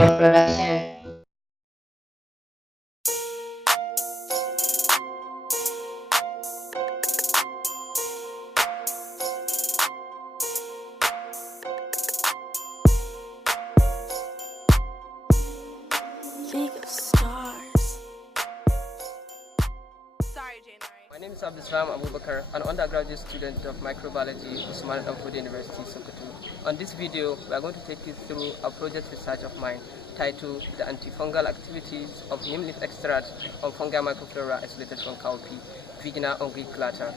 coloración. My name is Abdussalam Abubakar, an undergraduate student of microbiology at Usman Danfodio University, Sokoto. On this video, we are going to take you through a project research of mine titled The Antifungal Activities of Neem Leaf Extract on Fungal Mycoflora Isolated from Cowpea, Vigna unguiculata.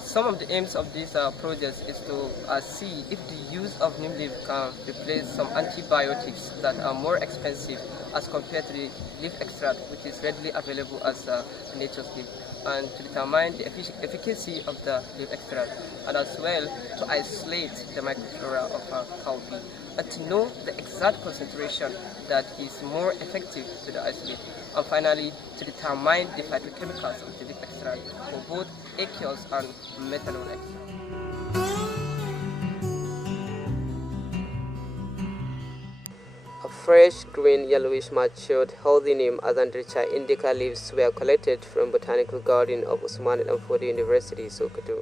Some of the aims of this project is to see if the use of neem leaf can replace some antibiotics that are more expensive as compared to the leaf extract, which is readily available as nature's gift, and to determine the efficacy of the leaf extract, and as well to isolate the microflora of cowpea, and to know the exact concentration that is more effective to the isolate, and finally to determine the phytochemicals of the leaf extract for both aqueous and methanol extract. A fresh, green, yellowish, matured, healthy neem as Andricha indica leaves were collected from Botanical Garden of Usman Danfodio University, Sokoto.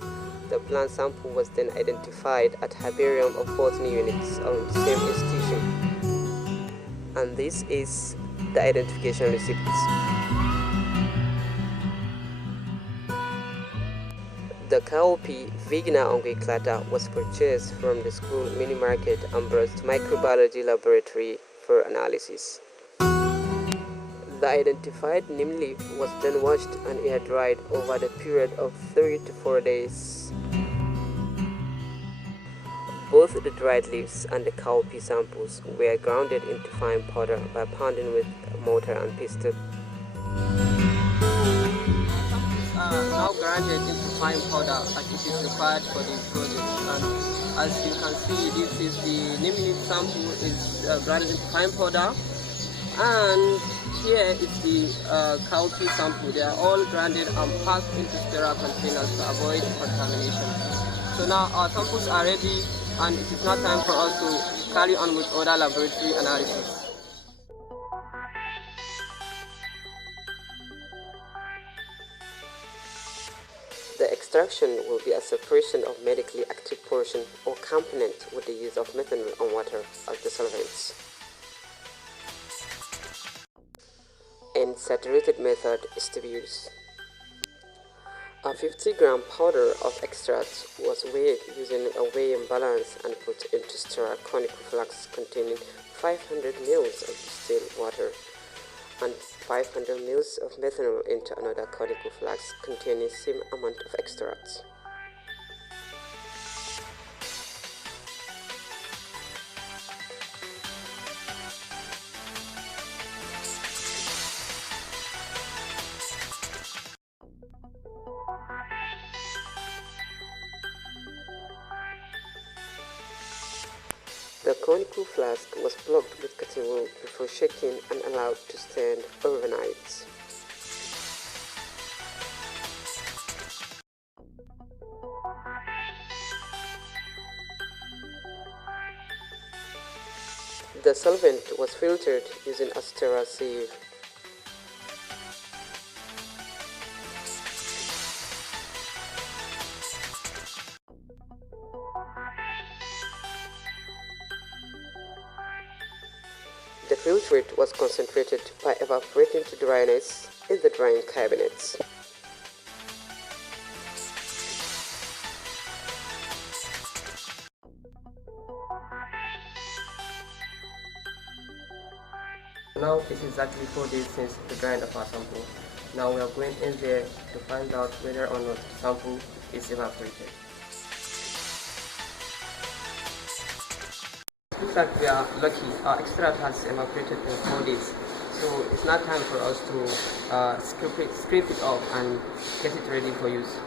The plant sample was then identified at Herbarium of Botany units of the same institution. And this is the identification receipt. The cowpea Vigna unguiculata was purchased from the school mini market and brought to microbiology laboratory for analysis. The identified neem leaf was then washed and air dried over the period of 3 to 4 days. Both the dried leaves and the cowpea samples were grounded into fine powder by pounding with mortar and pestle. Now grounded into fine powder as it is required for the project. And as you can see, this is the neem leaf sample is grounded into fine powder, and here is the cowpea sample. They are all grounded and packed into sterile containers to avoid contamination. So now our samples are ready, and it is now time for us to carry on with other laboratory analysis. The extraction will be a separation of medically active portion or component with the use of methanol and water as the solvents. And saturated method is to be used. A 50-gram powder of extract was weighed using a weighing balance and put into sterile conical flask containing 500 ml of distilled water and 500 ml of methanol into another conical flask containing same amount of extract. The conical flask was plugged with cotton wool before shaking and allowed to stand overnight. The solvent was filtered using a sterile sieve. The filtrate was concentrated by evaporating to dryness in the drying cabinets. Now it's exactly 4 days since the drying of our sample. Now we are going in there to find out whether or not the sample is evaporated. Looks like we are lucky. Our extract has evaporated in 4 days. So it's now time for us to scrape it off and get it ready for use.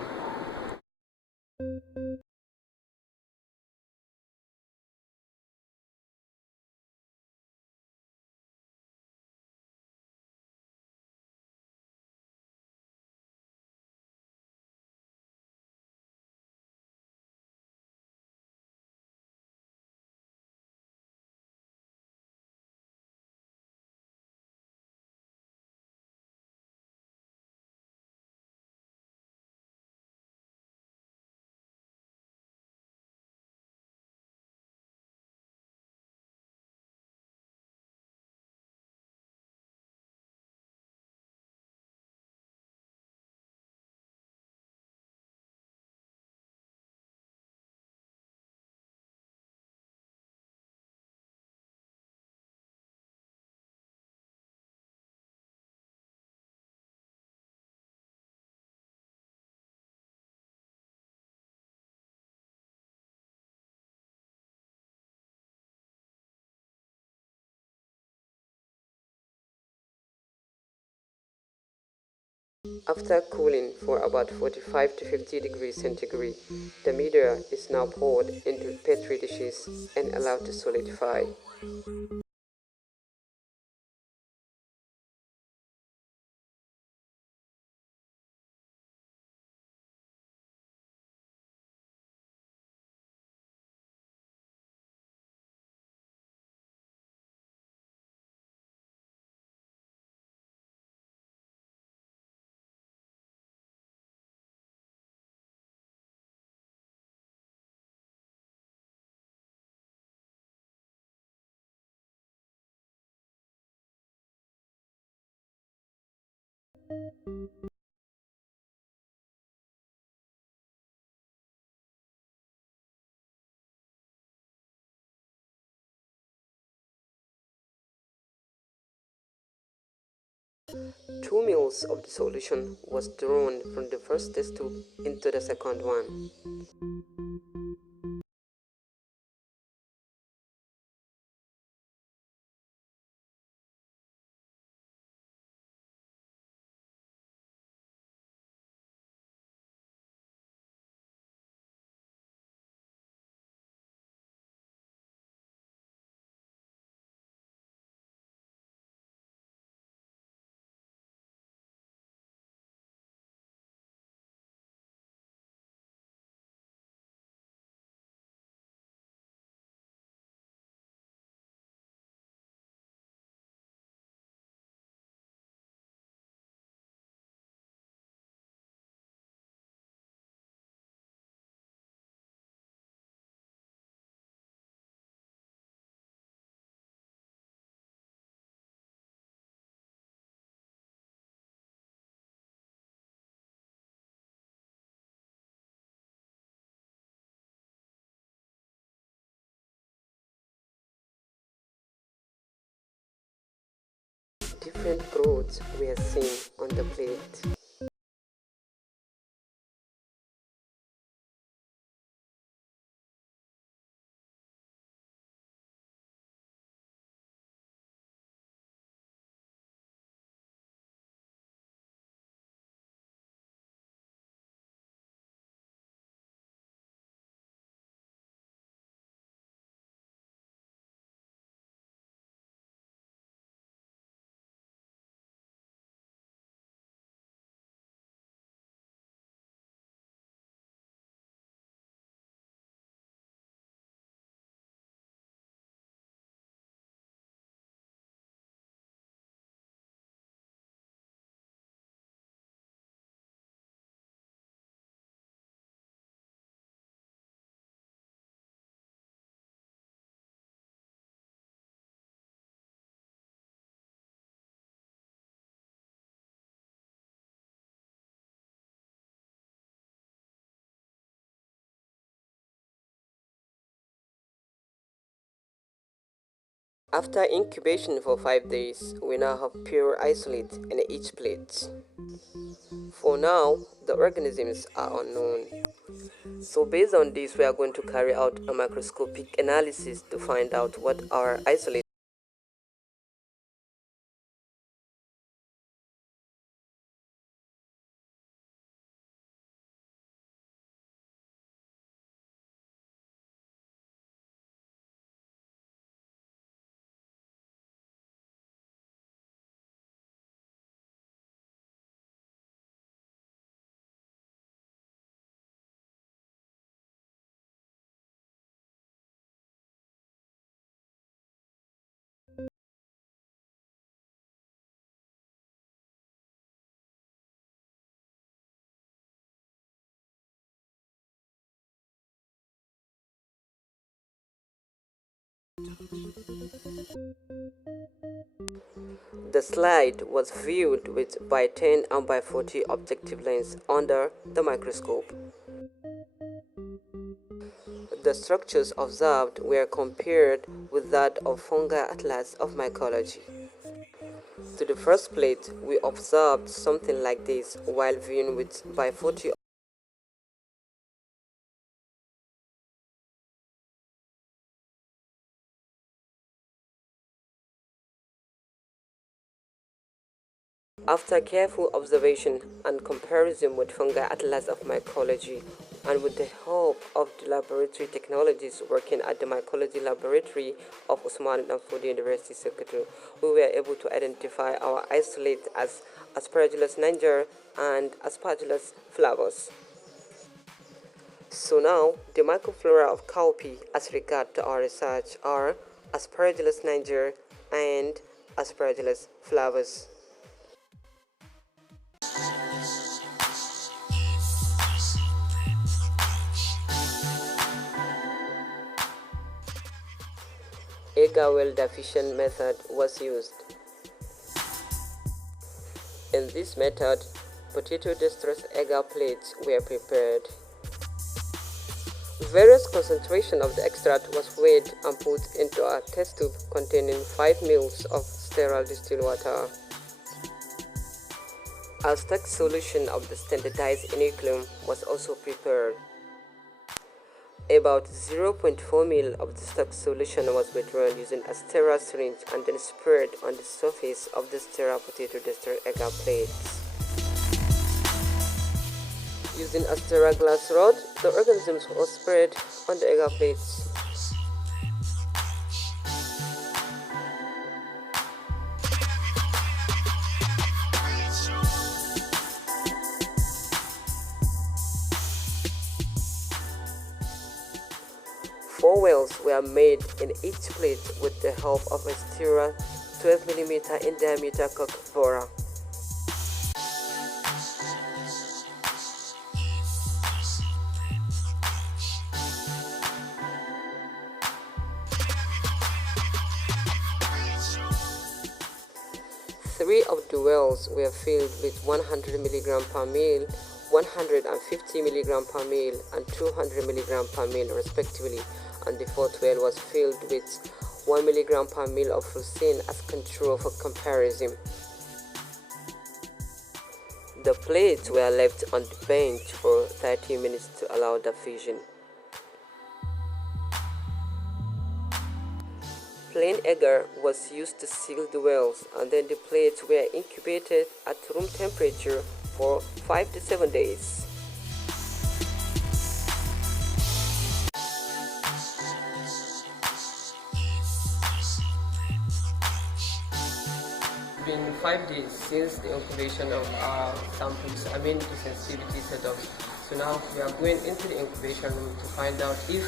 After cooling for about 45 to 50 degrees centigrade, the media is now poured into petri dishes and allowed to solidify. Two mils of the solution was drawn from the first test tube into the second one. Different growths were seen on the plate. After incubation for 5 days, we now have pure isolate in each plate. For now, the organisms are unknown. So based on this, we are going to carry out a microscopic analysis to find out what our isolate The slide was viewed with by 10 and by 40 objective lens under the microscope. The structures observed were compared with that of fungal atlas of mycology. To the first plate, we observed something like this while viewing with by 40. After careful observation and comparison with fungal atlas of mycology, and with the help of the laboratory technologists working at the mycology laboratory of Usman and Food University Secretary, we were able to identify our isolate as Aspergillus niger and Aspergillus flavus. So now, the mycoflora of cowpea as regard to our research are Aspergillus niger and Aspergillus flavus. Agar well diffusion method was used. In this method, potato distress agar plates were prepared. Various concentration of the extract was weighed and put into a test tube containing 5 ml of sterile distilled water. A stock solution of the standardized inoculum was also prepared. About 0.4 ml of the stock solution was withdrawn using a sterile syringe and then sprayed on the surface of the sterile potato distress agar plates. Using a sterile glass rod, the organisms were spread on the agar plates. Four wells were made in each plate with the help of a sterile 12 mm in diameter cowpea. Three of the wells were filled with 100 mg per ml, 150 mg per ml, and 200 mg per ml respectively, and the fourth well was filled with 1 mg per ml of fusin as control for comparison. The plates were left on the bench for 30 minutes to allow diffusion. Plain agar was used to seal the wells, and then the plates were incubated at room temperature for 5 to 7 days. It's been 5 days since the incubation of our samples, the sensitivity setup. So now we are going into the incubation room to find out if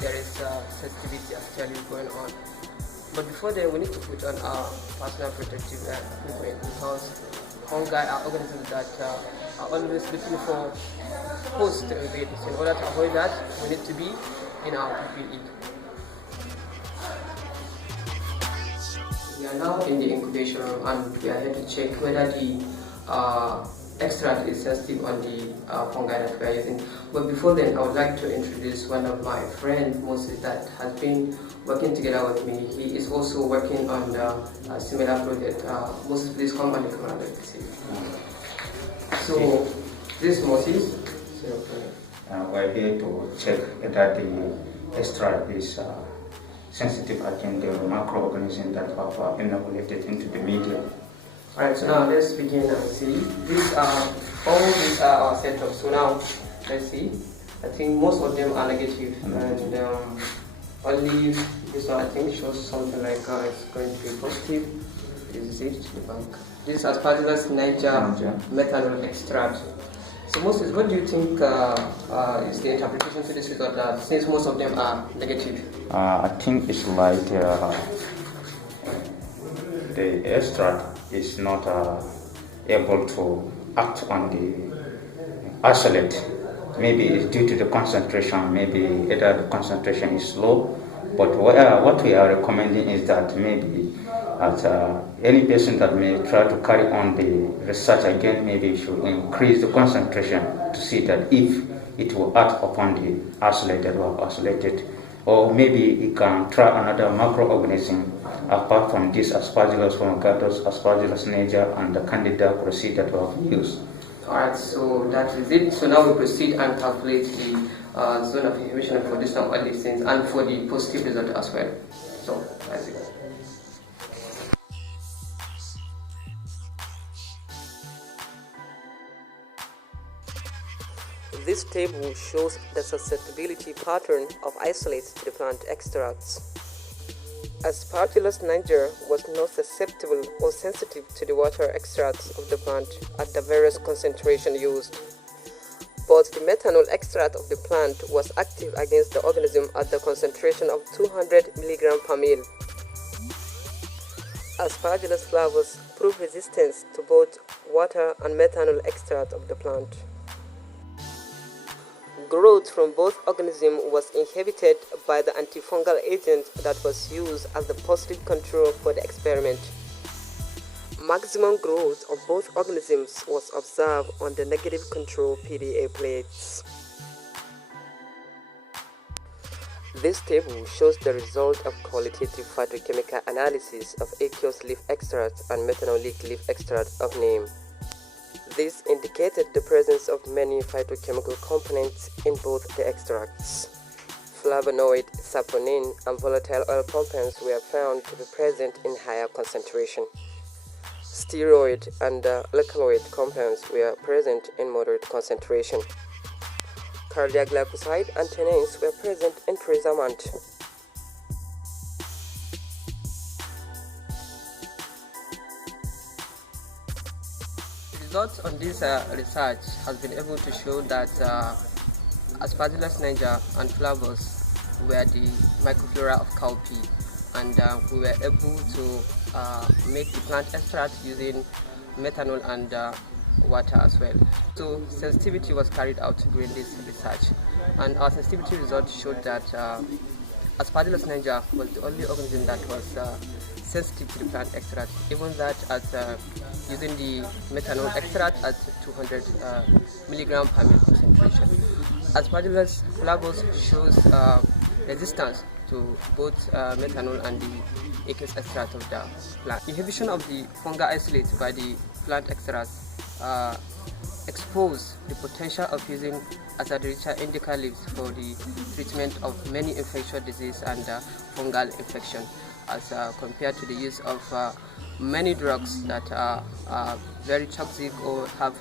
there is sensitivity actually going on. But before that, we need to put on our personal protective equipment, because fungi are organisms that are always looking for hosts to invade. So in order to avoid that, we need to be in our PPE. We are now in the incubation room, and we are here to check whether the extract is sensitive on the fungi that we are using. But before then, I would like to introduce one of my friends, Moses, that has been working together with me. He is also working on a similar project. Moses, please come on the camera. So, this is Moses. We're here to check whether the extract is sensitive against the microorganisms that have inoculated into the media. Alright, so now let's begin and see. All these are our setups. So now, let's see. I think most of them are negative, and only this one I think shows something like it's going to be positive. This is it, the bank. This is Aspergillus niger methanol extract. So Moses, what do you think is the interpretation to this result, since most of them are negative? I think it's like the extract is not able to act on the isolate. Maybe it's due to the concentration, maybe either the concentration is low, but what we are recommending is that maybe any person that may try to carry on the research again, maybe should increase the concentration to see that if it will act upon the isolated or isolated, or maybe it can try another microorganism apart from this Aspergillus fungatus, Aspergillus niger, and the Candida crocet that we have used. Alright, so that is it. So now we proceed and calculate the zone of inhibition for this one only since, and for the positive result as well. So that's it. This table shows the susceptibility pattern of isolates to the plant extracts. Aspergillus niger was not susceptible or sensitive to the water extracts of the plant at the various concentration used, but the methanol extract of the plant was active against the organism at the concentration of 200 mg per mil. Aspergillus flavus proved resistance to both water and methanol extract of the plant. Growth from both organisms was inhibited by the antifungal agent that was used as the positive control for the experiment. Maximum growth of both organisms was observed on the negative control PDA plates. This table shows the result of qualitative phytochemical analysis of aqueous leaf extract and methanolic leaf extract of neem. This indicated the presence of many phytochemical components in both the extracts. Flavonoid, saponin, and volatile oil compounds were found to be present in higher concentration. Steroid and alkaloid compounds were present in moderate concentration. Cardiac glycoside and tannins were present in trace amount. Results on this research has been able to show that Aspergillus niger and flavus were the mycoflora of cowpea, and we were able to make the plant extract using methanol and water as well. So sensitivity was carried out during this research, and our sensitivity results showed that Aspergillus niger was the only organism that was sensitive to the plant extract, even that at using the methanol extract at 200 mg per mil concentration. Aspergillus flavus shows resistance to both methanol and the aqueous extract of the plant. Inhibition of the fungal isolate by the plant extract expose the potential of using Azadirachta indica leaves for the treatment of many infectious disease and fungal infection, as compared to the use of many drugs that are very toxic or have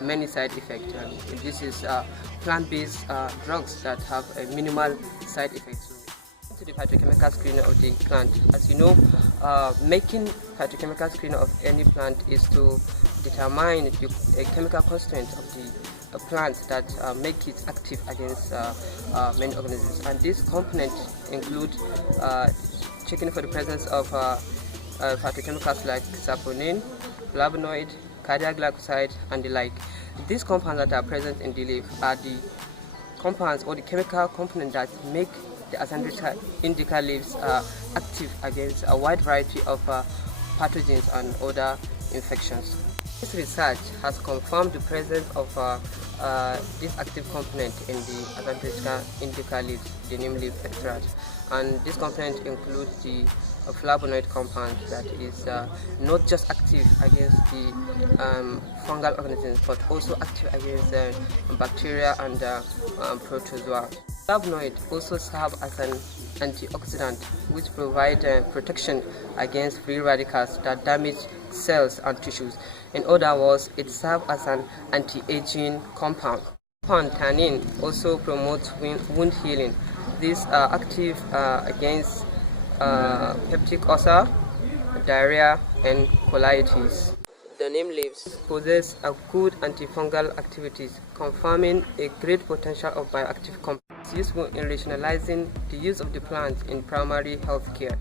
many side effects. And this is plant-based drugs that have a minimal side effects. To the phytochemical screening of the plant, as you know, making phytochemical screening of any plant is to determine the chemical constraint of the plant that make it active against many organisms, and these components include checking for the presence of phytochemicals like saponin, flavonoid, cardiac glycoside, and the like. These compounds that are present in the leaf are the compounds or the chemical components that make the Azadirachta indica leaves active against a wide variety of pathogens and other infections. This research has confirmed the presence of this active component in the Azadirachta indica leaves, the neem leaf extract, and this component includes the flavonoid compound that is not just active against the fungal organisms, but also active against bacteria and protozoa. Flavonoid also serve as an antioxidant, which provide protection against free radicals that damage cells and tissues. In other words, it serves as an anti-aging compound. Tannin also promotes wound healing. These are active against peptic ulcer, diarrhea, and colitis. The neem leaves possess a good antifungal activities, confirming a great potential of bioactive compounds useful in rationalizing the use of the plant in primary health care.